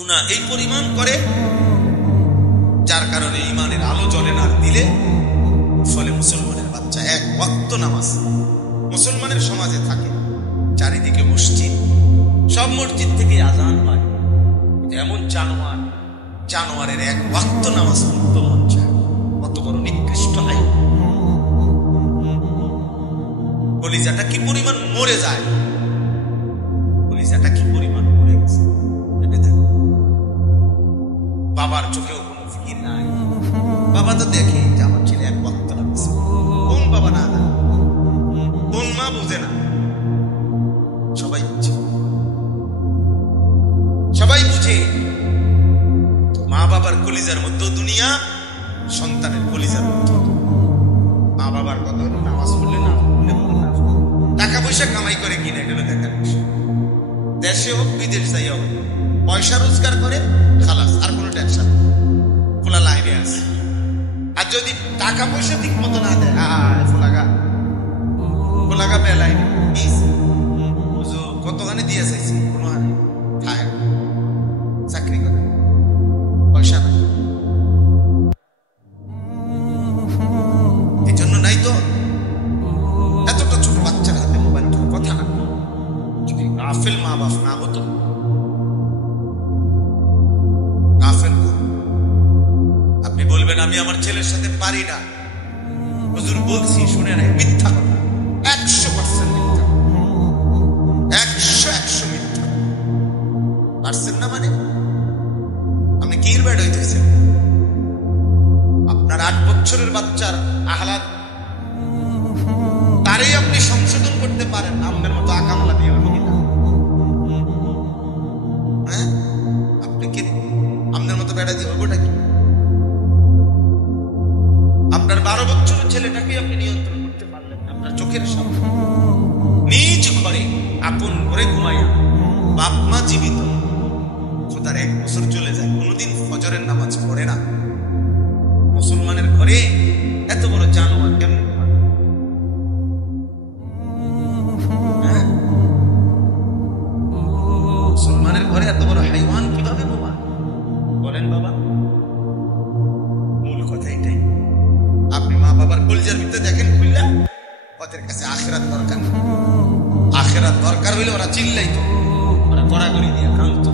গুনাহ এই পরিমাণ করে যার কারণে ইমানের আলো জ্বলে না দিলে ফলে মুসলমানের বাচ্চা এক ওয়াক্ত নামাজ মুসলমানের সমাজে থাকে, চারিদিকে মসজিদ, সব মসজিদ থেকে আজান পায়, এমন জানোয়ারের এক ওয়াক্ত নামাজ পড়তে মন চায়। কত বড় নিকৃষ্ট হয়, কলিজাটা কি পরিমাণ মরে যায়, কলিজাটা কি পরিমাণ মরে গেছে। বাবার চোখেও কোনো ফিকির নাই, বাবা তো দেখে যে আমার ছেলে এক ওয়াক্ত নামাজ, কোন বাবা না জানে, কোন মা বুঝে না, সবাই বুঝে, সবাই বুঝে। মা বাবার কলিজার মধ্যে দুনিয়া, সন্তানের কলিজার মধ্যে মা বাবার কথা হলো নামাজ পড়লে না পড়লে টাকা পয়সা কামাই করে কিনে গেল দেখার বিষয়। দেশে হোক বিদেশ যাই হোক পয়সা রোজগার করে খালাস, আর কোনো টেনশন, খোলা লাইনে আছে। আর যদি টাকা পয়সা ঠিক মতো না দেয় ফোলাগা বেলায় কতখানি দিয়ে চাইছি, কোনো চাকরি করে পয়সা নাই, এই জন্য নাই তো এতটা ছোট বাচ্চার হাতে মোবাইল, কথা না। যদি গাফেল মা বাপ না হতো, গাফেল আপনি বলবেন আমি আমার ছেলের সাথে পারি না, হুজুর বলছি শুনে নাই, মিথ্যা কথা, 100% মিথ্যা, 100 মিথ্যা। পারছেন না মানে আপনি কি বেড হইতেছেন? আপনার 8 বছরের বাচ্চার আহ্লাদ তারই আপনি সংশোধন করতে পারেন, আপনার মতো আকামলা দিয়ে হ্যাঁ, আপনি কি আপনার মতো বেড়া দিয়ে হইবটা কি? আপনার 12 বছরের ছেলেটাকে আপনি নিয়ন্ত্রণ করতে পারলেন আপনার চোখের সামনে, নিজ ঘরে আপন ঘরে ঘুমাইয়া, বাপ মা জীবিত, খোদার 1 বছর চলে যায়, কোনোদিন ফজরের নামাজ পড়ে না, মুসলমানের ঘরে এত বড় জানোয়ার কেমন ঘুমায়? হ্যাঁ, মুসলমানের ঘরে এত বড় হাইওয়ান কিভাবে ঘুমায় বলেন বাবা? মূল কথা এটাই। আপনি মা বাবার কলিজার ভিতরে দেখেন খুললা, ওদের কাছে আখিরাত দরকার, আখিরাত দরকার হইলে ওরা চিল্লাইতো, ওরা গড়াগড়ি দিয়ে কাঁদতো,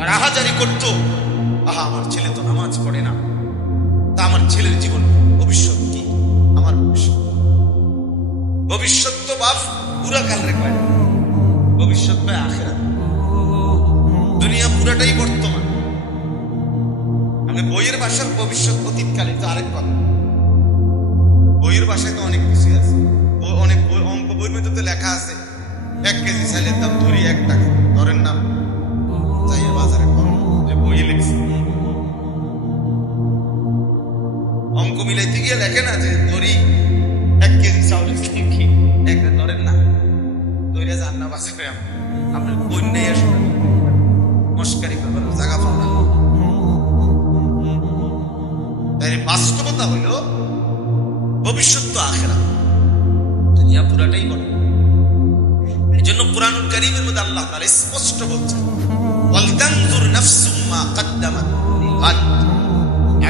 আর আহাজারি করতো, আহা আমার ছেলে তো নামাজ পড়ে না, তা আমার ছেলের জীবন ভবিষ্যৎ কি? আমার ভবিষ্যৎ তো বাপ পুরা কাল রেখে, ভবিষ্যৎ পায় আখিরাত। দুনিয়া পুরাটাই বর্তমান। আমি বইয়ের ভাষার ভবিষ্যৎ অতীতকালে তো আরেক কথা, বইয়ের ভাষায় তো অনেক কিছু আছে, অনেক অঙ্ক বইয়ের মধ্যে তো লেখা আছে 1 কেজি চালের দাম ধরি 1 টাকা, ধরেন না যাইয়া বাজারে বইয়ে লিখছে, অঙ্ক মিলাইতে গিয়ে লেখে না যে ধরি 1 কেজি চাউল কি একটা, ধরেন না ধরে যান না বাজারে, আপনার বই নেই আসলে মস্কারি করবার জায়গা পাও না। বাস্তবতা হইল ভবিষ্যৎ তো আখিরাত, দুনিয়া পুরাটাই বড়। এই জন্য কুরআনুল কারীমের মধ্যে আল্লাহ তাআলা স্পষ্ট বলছেন, ওয়ালতানজুর নাফসুম মা কদ্দামাত লিগাদ,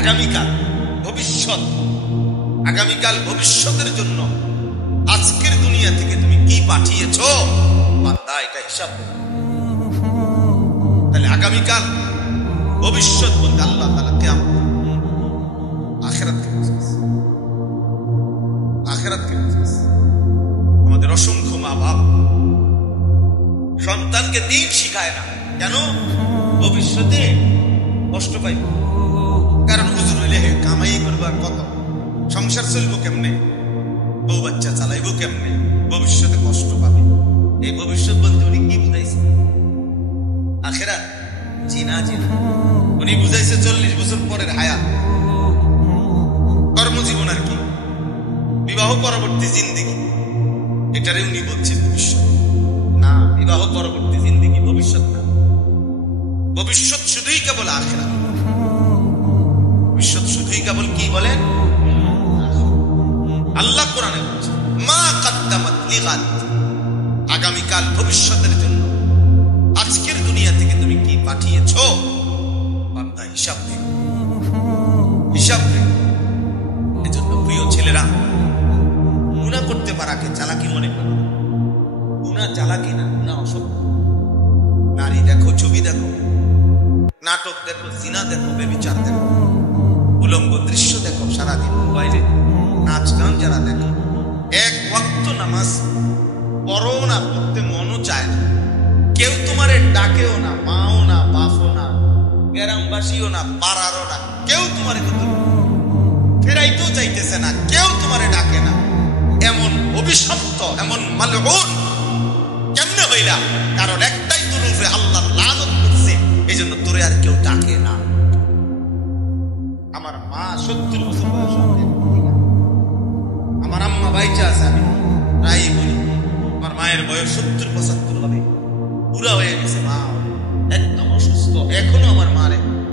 আগামীকাল ভবিষ্যৎ, আগামীকাল ভবিষ্যতের জন্য আজকের দুনিয়া থেকে তুমি কি পাঠিয়েছো বান্দা, এটা হিসাব। তাহলে আগামীকাল ভবিষ্যৎ বলতে আল্লাহ তাআলা কিয়ামত, আখিরাতকে বুঝাইছে, আখিরাতকে বুঝাইছে। আমাদের অসংখ্য মা বাপ সন্তানকে দিন শিখায় না, কেন? ভবিষ্যতে কষ্ট পাইব, কারণ হুজুর হইলে কামাই করবার কত, সংসার চলবো কেমনে, বউ বাচ্চা চালাইবো কেমনে, ভবিষ্যতে কষ্ট পাবে। এই ভবিষ্যৎ বলতে উনি কি বুঝাইছে? আখিরাত? জিনা জিনা উনি বুঝাইছে 40 বছর পরের হায়াত, কর্মজীবন আর কি, বিবাহ পরবর্তী জিন্দেগি, এটারে উনি বলছেন ভবিষ্যৎ। না, বিবাহ পরবর্তী জিন্দেগি ভবিষ্যৎ না, ভবিষ্যৎ শুধুই কেবল আখিরাত, ভবিষ্যৎ শুধুই কেবল কি বলেন? আল্লাহ কোরআনে বলছে মা কদ্দামাত লিগাদ, আগামীকাল ভবিষ্যতের জন্য আজকের দুনিয়া থেকে তুমি কি পাঠিয়েছো বান্দা হিসাব নেই, হিসাব নেই। এজন্য প্রিয় ছেলেরা, গুনাহ করতে পারাকে চালাকি মনে করো। গুনাহ চালাকি না, গুনাহ অসভ্য। নারী দেখো, ছবি দেখো, নাটক দেখো, জিনা দেখো, ব্যভিচার দেখো, উলঙ্গ দৃশ্য দেখো, সারাদিন মোবাইলে নাচ গান যারা দেখো, এক ওয়াক্ত নামাজ পড়ো না, পড়তে মনও চায় না। কেউ তোমারে ডাকেও না, মাও না, বাপও না, গ্রামবাসীও না, পাড়ারও না, কেউ তোমারে কিন্তু ফেরাইতেও চাইতেছে না, কেউ তোমারে ডাকে না। এমন অভিশপ্ত, এমন মালউন কেমনে হইলা? কারণ একটাই তোর উপরে আল্লাহ লানত করছে, এই জন্য তোরে আর কেউ ডাকে না। আমার মা 70 বছর বয়স, আমার আম্মা বাইচা আছে, আমি প্রায়ই বলি আমার মায়ের বয়স 70-75 হবে, পুরা হয়ে গেছে। মা একদম অসুস্থ, এখনো আমার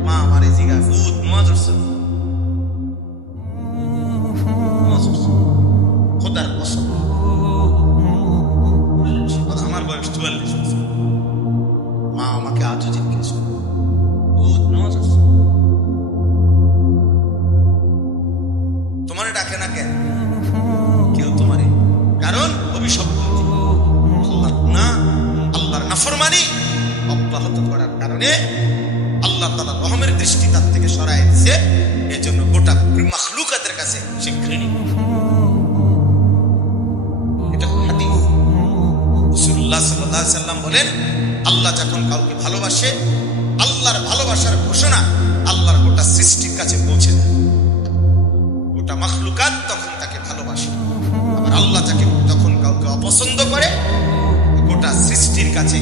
মা আমারে জিগা ফুট খোদার কসম, আমার বয়স 44 বছর, মা আমাকে আজও জিজ্ঞেস করে তোমারে ডাকে না কেন? কেউ তোমারে, কারণ অভিশপ্ত আল্লাহর নাফরমানি অব্যাহত করার কারণে আল্লাহ তাআলা রহমের দৃষ্টি তার থেকে সরায় দিয়েছে। এজন্য গোটা মাখলুকাতের কাছে সে ঘৃণিত। এটা হাদিস। রাসূলুল্লাহ সাল্লাল্লাহু আলাইহি সাল্লাম বলেন, আল্লাহ যখন কাউকে ভালোবাসে, আল্লাহর ভালোবাসার ঘোষণা আল্লাহর গোটা সৃষ্টির কাছে পৌঁছে দেয়। গোটা মাখলুকাত তখন তাকে ভালোবাসে। আবার আল্লাহ তাকে যখন কাউকে অপছন্দ করে, গোটা সৃষ্টির কাছে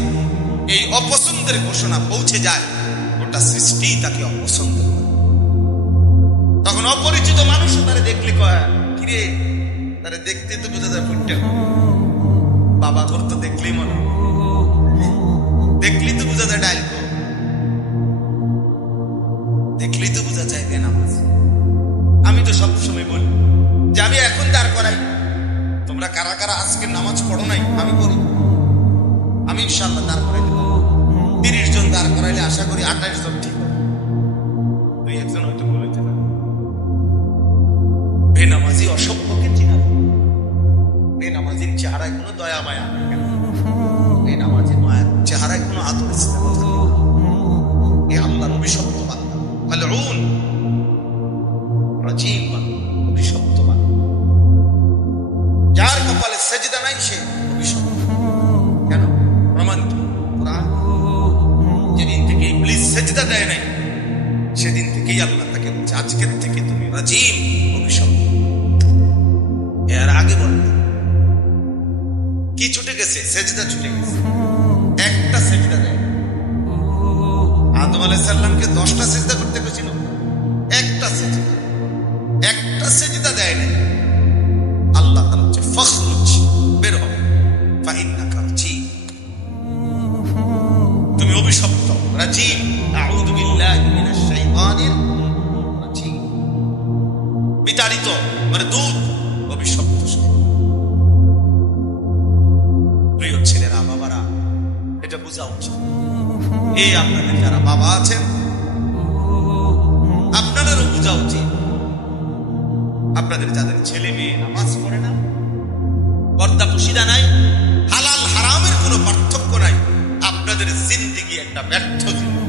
এই অপছন্দের ঘোষণা পৌঁছে যায়, গোটা সৃষ্টি তাকে অপছন্দ করে। তখন অপরিচিত মানুষ তারা দেখলে কয়, কিরে তারা দেখতে তো বোঝা যায় ফুটটা বাবা ঘর, তো দেখলেই মনে দেখলি তো বোঝা যায় ডাইল, দেখলি তো বোঝা যায় বেনামাজ। আমি তো সবসময় বলি যে আমি এখন দাঁড় করাই, তোমরা কারা কারা আজকে নামাজ পড়ো নাই? আমি করি, আমি ইনশাআল্লাহ দাঁড় করাই দেব। 30 জন দাঁড় করাইলে আশা করি 28 জন ঠিক হবে, 2-1 হয়তো ভুল হইতে পারে। বেনামাজি অসভ্যকে চিনা, বেনামাজির চেহারায় কোনো দয়া মায়া, বেনামাজির মায়ের চেহারায় কোনো আদর স্নেহ থাকে না। এ আল্লাহর অভিশপ্ত বান্দা, মালউন, রাজিম বান্দা, অভিশপ্ত বান্দা। যার কপালে সেজদা নাই সে অভিশপ্ত। কেন? প্রমাণ কি? কুরআন। যেদিন থেকে ইবলিস সেজদা দেয় নাই, সেদিন থেকেই আল্লাহ তাকে বলছে, আজকের থেকে তুমি রাজিম, অভিশপ্ত। এর আগে বলেন কি ছুটে গেছে? সেজদা ছুটে গেছে, একটা সেজদা দেয়। আদম আলাইহিস সালামকে 10টা সেজদা করতে হয়েছিল, একটা সেজদা দেয় নাই। আল্লাহ তাআলা বলছে, ফখরুজ, বের হও, ফাইন্নাকা রাজিম, তুমি অভিশপ্ত, রাজিম। আউযু বিল্লাহি মিনাশ শাইতানির রাজিম, বিতাড়িত, মানে দূত, অভিশপ্ত। প্রিয় ছেলেরা, বাবারা, এটা বোঝা উচিত। এই আপনাদের যারা বাবা আছেন, আপনাদেরও বোঝা উচিত, আপনাদের যাদের ছেলে মেয়ে নামাজ পড়ে না, পর্দা পুশিদা নাই, হালাল হারামের কোনো পার্থক্য নাই, আপনাদের জিন্দেগি একটা ব্যর্থ জিন্দেগি।